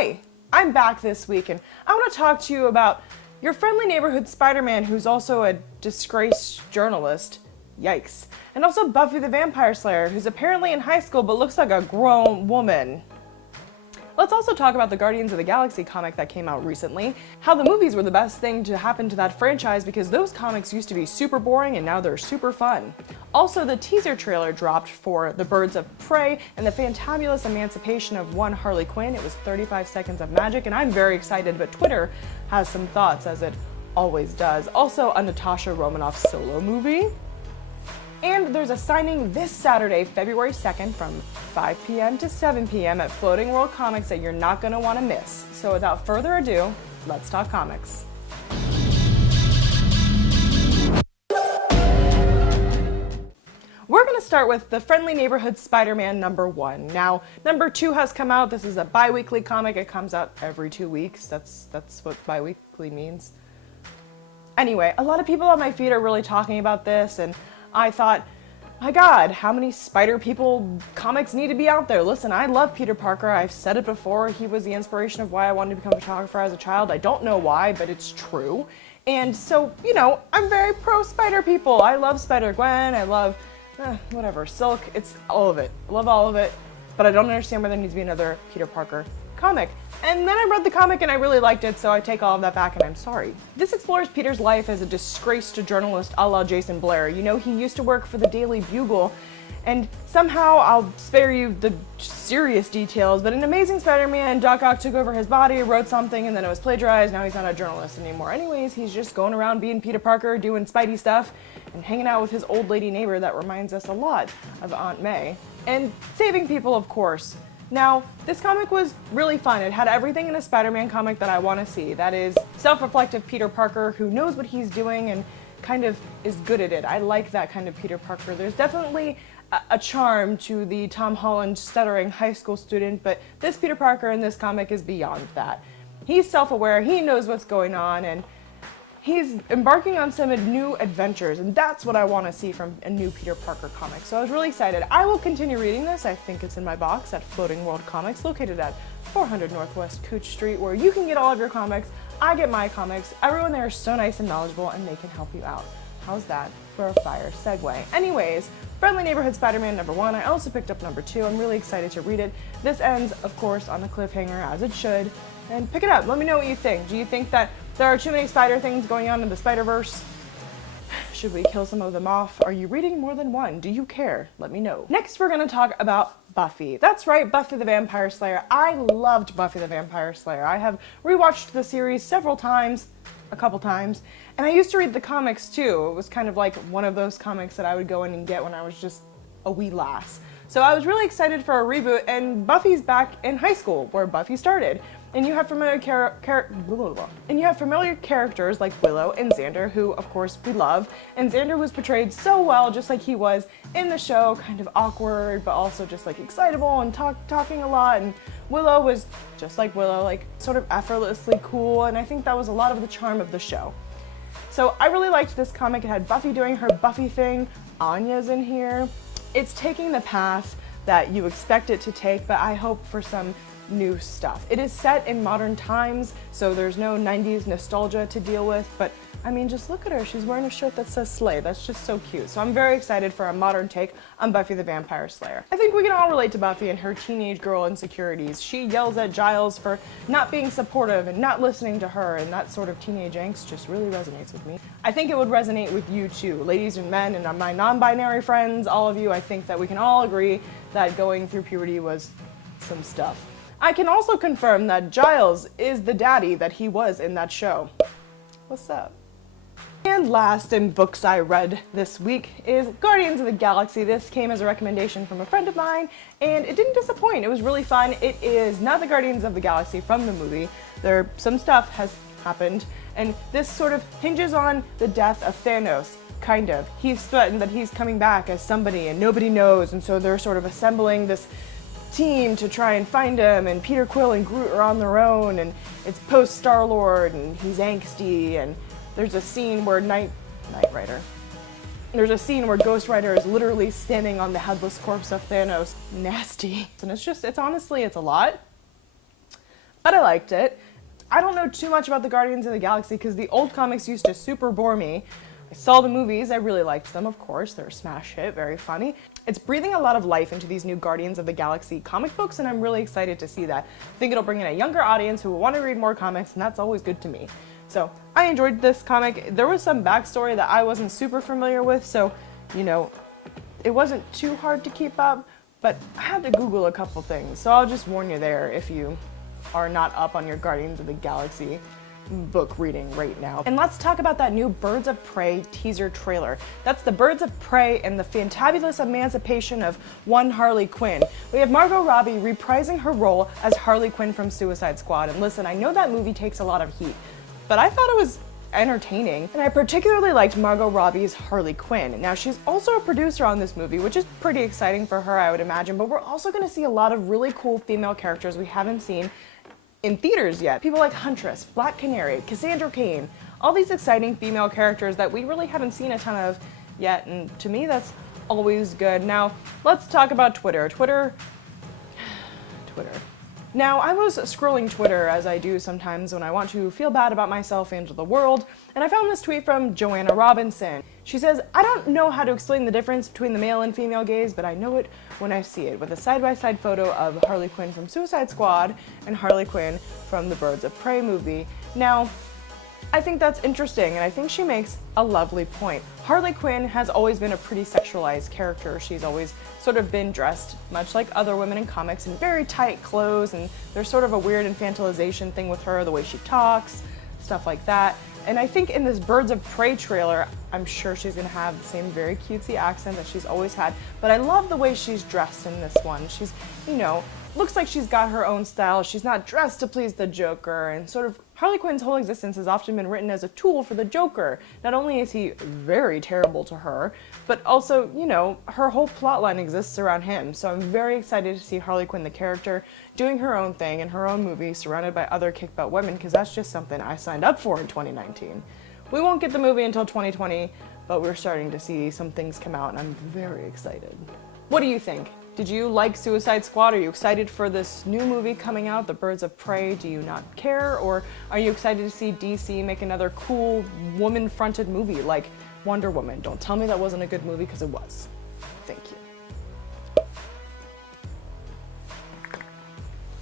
Hi, I'm back this week and I want to talk to you about your friendly neighborhood Spider-Man who's also a disgraced journalist. Yikes. And also Buffy the Vampire Slayer, who's apparently in high school but looks like a grown woman. Let's also talk about the Guardians of the Galaxy comic that came out recently, how the movies were the best thing to happen to that franchise because those comics used to be super boring and now they're super fun. Also, the teaser trailer dropped for The Birds of Prey and the fantabulous emancipation of one Harley Quinn. It was 35 seconds of magic and I'm very excited, but Twitter has some thoughts as it always does. Also, a Natasha Romanoff solo movie. And there's a signing this Saturday, February 2nd from 5 p.m. to 7 p.m. at Floating World Comics that you're not going to want to miss. So without further ado, let's talk comics. We're going to start with the Friendly Neighborhood Spider-Man #1. Now, #2 has come out. This is a bi-weekly comic. It comes out every 2 weeks. That's what bi-weekly means. Anyway, a lot of people on my feed are really talking about this, and I thought, my God, how many Spider People comics need to be out there? Listen, I love Peter Parker. I've said it before. He was the inspiration of why I wanted to become a photographer as a child. I don't know why, but it's true. And so, you know, I'm very pro Spider People. I love Spider-Gwen. I love, whatever, Silk. It's all of it. I love all of it. But I don't understand why there needs to be another Peter Parker comic. And then I read the comic and I really liked it, so I take all of that back and I'm sorry. This explores Peter's life as a disgraced journalist a la Jason Blair. You know, he used to work for the Daily Bugle, and somehow I'll spare you the serious details, but in Amazing Spider-Man, Doc Ock took over his body, wrote something, and then it was plagiarized. Now he's not a journalist anymore. Anyways, he's just going around being Peter Parker, doing Spidey stuff, and hanging out with his old lady neighbor that reminds us a lot of Aunt May. And saving people, of course. Now, this comic was really fun. It had everything in a Spider-Man comic that I want to see. That is, self-reflective Peter Parker who knows what he's doing and kind of is good at it. I like that kind of Peter Parker. There's definitely a charm to the Tom Holland stuttering high school student, but this Peter Parker in this comic is beyond that. He's self-aware, he knows what's going on, and he's embarking on some new adventures, and that's what I want to see from a new Peter Parker comic. So I was really excited. I will continue reading this. I think it's in my box at Floating World Comics, located at 400 Northwest Cooch Street, where you can get all of your comics. I get my comics. Everyone there is so nice and knowledgeable, and they can help you out. How's that for a fire segue? Anyways, Friendly Neighborhood Spider-Man #1. I also picked up #2. I'm really excited to read it. This ends, of course, on a cliffhanger, as it should. And pick it up. Let me know what you think. Do you think that there are too many spider things going on in the Spider-Verse? Should we kill some of them off? Are you reading more than one? Do you care? Let me know. Next, we're going to talk about Buffy. That's right, Buffy the Vampire Slayer. I loved Buffy the Vampire Slayer. I have rewatched the series several times, a couple times, and I used to read the comics too. It was kind of like one of those comics that I would go in and get when I was just a wee lass. So I was really excited for a reboot, and Buffy's back in high school, where Buffy started. And you have familiar characters like Willow and Xander, who of course we love. And Xander was portrayed so well, just like he was in the show, kind of awkward, but also just like excitable and talking a lot. And Willow was just like Willow, like sort of effortlessly cool. And I think that was a lot of the charm of the show. So I really liked this comic. It had Buffy doing her Buffy thing. Anya's in here. It's taking the path that you expect it to take, but I hope for some new stuff. It is set in modern times, so there's no 90s nostalgia to deal with, but I mean, just look at her. She's wearing a shirt that says Slay. That's just so cute. So I'm very excited for a modern take on Buffy the Vampire Slayer. I think we can all relate to Buffy and her teenage girl insecurities. She yells at Giles for not being supportive and not listening to her, and that sort of teenage angst just really resonates with me. I think it would resonate with you too, ladies and men, and my non-binary friends, all of you. I think that we can all agree that going through puberty was some stuff. I can also confirm that Giles is the daddy that he was in that show. What's up? And last in books I read this week is Guardians of the Galaxy. This came as a recommendation from a friend of mine, and it didn't disappoint. It was really fun. It is not the Guardians of the Galaxy from the movie. Some stuff has happened, and this sort of hinges on the death of Thanos. Kind of. He's threatened that he's coming back as somebody, and nobody knows, and so they're sort of assembling this team to try and find him, and Peter Quill and Groot are on their own, and it's post Star-Lord, and he's angsty, and there's a scene where There's a scene where Ghost Rider is literally standing on the headless corpse of Thanos. Nasty. And it's honestly, it's a lot. But but I liked it. I don't know too much about the Guardians of the Galaxy because the old comics used to super bore me. I saw the movies, I really liked them, of course, they're a smash hit, very funny. It's breathing a lot of life into these new Guardians of the Galaxy comic books, and I'm really excited to see that. I think it'll bring in a younger audience who will want to read more comics, and that's always good to me. So I enjoyed this comic. There was some backstory that I wasn't super familiar with, so, you know, it wasn't too hard to keep up, but I had to Google a couple things, so I'll just warn you there if you are not up on your Guardians of the Galaxy book reading right now. And let's talk about that new Birds of Prey teaser trailer. That's the Birds of Prey and the fantabulous emancipation of one Harley Quinn. We have Margot Robbie reprising her role as Harley Quinn from Suicide Squad. And listen, I know that movie takes a lot of heat, but I thought it was entertaining, and I particularly liked Margot Robbie's Harley Quinn. Now, she's also a producer on this movie, which is pretty exciting for her, I would imagine, but we're also going to see a lot of really cool female characters we haven't seen in theaters yet. People like Huntress, Black Canary, Cassandra Cain, all these exciting female characters that we really haven't seen a ton of yet, and to me that's always good. Now, let's talk about Twitter. Twitter. Now, I was scrolling Twitter, as I do sometimes when I want to feel bad about myself and the world, and I found this tweet from Joanna Robinson. She says, "I don't know how to explain the difference between the male and female gaze, but I know it when I see it," with a side-by-side photo of Harley Quinn from Suicide Squad and Harley Quinn from the Birds of Prey movie. Now, I think that's interesting, and I think she makes a lovely point. Harley Quinn has always been a pretty sexualized character. She's always sort of been dressed, much like other women in comics, in very tight clothes, and there's sort of a weird infantilization thing with her, the way she talks, stuff like that. And I think in this Birds of Prey trailer, I'm sure she's gonna have the same very cutesy accent that she's always had, but I love the way she's dressed in this one. She's, you know, looks like she's got her own style. She's not dressed to please the Joker, and sort of Harley Quinn's whole existence has often been written as a tool for the Joker. Not only is he very terrible to her, but also, you know, her whole plotline exists around him. So I'm very excited to see Harley Quinn, the character, doing her own thing in her own movie, surrounded by other kick-butt women, because that's just something I signed up for in 2019. We won't get the movie until 2020, but we're starting to see some things come out, and I'm very excited. What do you think? Did you like Suicide Squad? Are you excited for this new movie coming out, The Birds of Prey? Do you not care? Or are you excited to see DC make another cool woman-fronted movie like Wonder Woman? Don't tell me that wasn't a good movie, because it was. Thank you.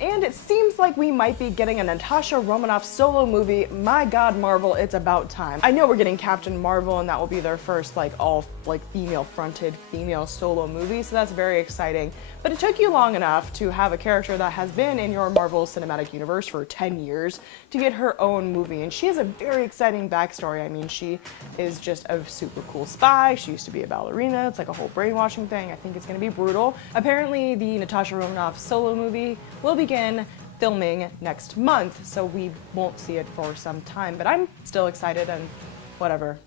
And it seems like we might be getting a Natasha Romanoff solo movie. My God, Marvel, it's about time. I know we're getting Captain Marvel, and that will be their first all female-fronted, female solo movie, so that's very exciting. But it took you long enough to have a character that has been in your Marvel Cinematic Universe for 10 years to get her own movie, and she has a very exciting backstory. I mean, she is just a super cool spy. She used to be a ballerina. It's like a whole brainwashing thing. I think it's gonna be brutal. Apparently, the Natasha Romanoff solo movie will begin filming next month, so we won't see it for some time, but I'm still excited, and whatever.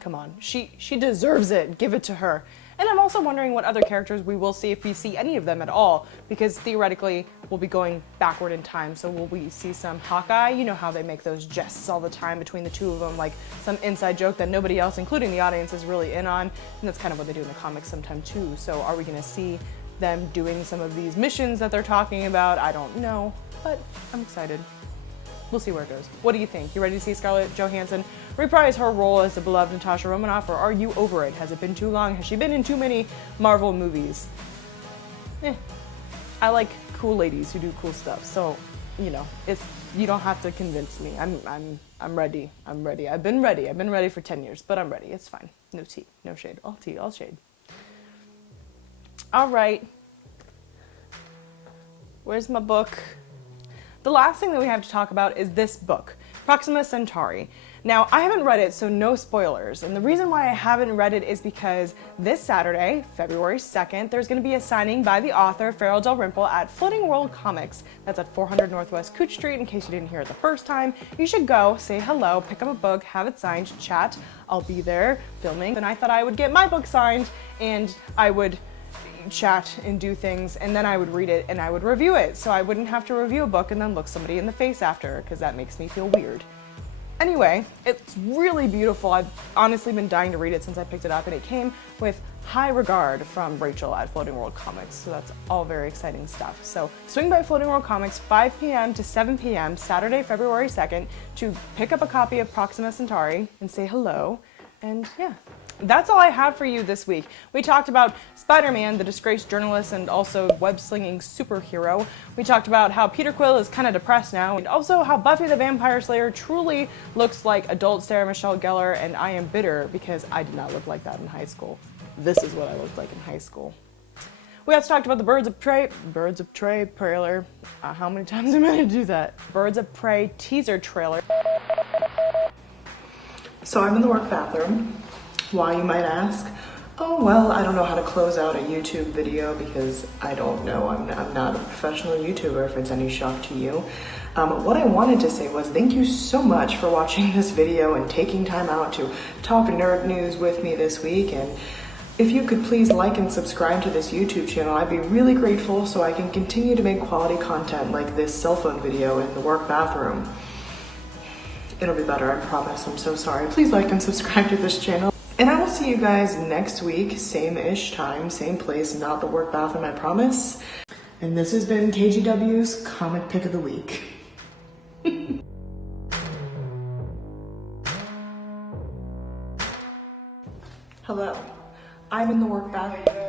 Come on. She deserves it. Give it to her. And I'm also wondering what other characters we will see, if we see any of them at all, because theoretically we'll be going backward in time, so will we see some Hawkeye? You know how they make those jests all the time between the two of them, like some inside joke that nobody else, including the audience, is really in on, and that's kind of what they do in the comics sometimes too. So are we gonna see them doing some of these missions that they're talking about? I don't know, but I'm excited. We'll see where it goes. What do you think? You ready to see Scarlett Johansson reprise her role as the beloved Natasha Romanoff, or are you over it? Has it been too long? Has she been in too many Marvel movies? I like cool ladies who do cool stuff, so you know, you don't have to convince me. I'm ready. I'm ready. I've been ready for 10 years, but I'm ready. It's fine. No tea, no shade. All tea, all shade. All right. Where's my book? The last thing that we have to talk about is this book, Proxima Centauri. Now, I haven't read it, so no spoilers. And the reason why I haven't read it is because this Saturday, February 2nd, there's going to be a signing by the author, Farel Dalrymple, at Floating World Comics. That's at 400 Northwest Cooch Street. In case you didn't hear it the first time, you should go, say hello, pick up a book, have it signed, chat. I'll be there filming. And I thought I would get my book signed, and I would chat and do things, and then I would read it and I would review it, so I wouldn't have to review a book and then look somebody in the face after, because that makes me feel weird. Anyway, it's really beautiful. I've honestly been dying to read it since I picked it up, and it came with high regard from Rachel at Floating World Comics, so that's all very exciting stuff. So swing by Floating World Comics 5 p.m. to 7 p.m. Saturday, February 2nd to pick up a copy of Proxima Centauri and say hello. And yeah, that's all I have for you this week. We talked about Spider-Man, the disgraced journalist and also web-slinging superhero. We talked about how Peter Quill is kind of depressed now, and also how Buffy the Vampire Slayer truly looks like adult Sarah Michelle Gellar, and I am bitter because I did not look like that in high school. This is what I looked like in high school. We also talked about the Birds of Prey trailer. How many times am I going to do that? Birds of Prey teaser trailer. So I'm in the work bathroom. Why, you might ask? Oh, well, I don't know how to close out a YouTube video because I don't know. I'm not a professional YouTuber, if it's any shock to you. What I wanted to say was thank you so much for watching this video and taking time out to talk nerd news with me this week. And if you could please like and subscribe to this YouTube channel, I'd be really grateful so I can continue to make quality content like this cell phone video in the work bathroom. It'll be better, I promise. I'm so sorry. Please like and subscribe to this channel. And I will see you guys next week, same-ish time, same place, not the work bathroom, I promise. And this has been KGW's Comic Pick of the Week. Hello, I'm in the work bathroom.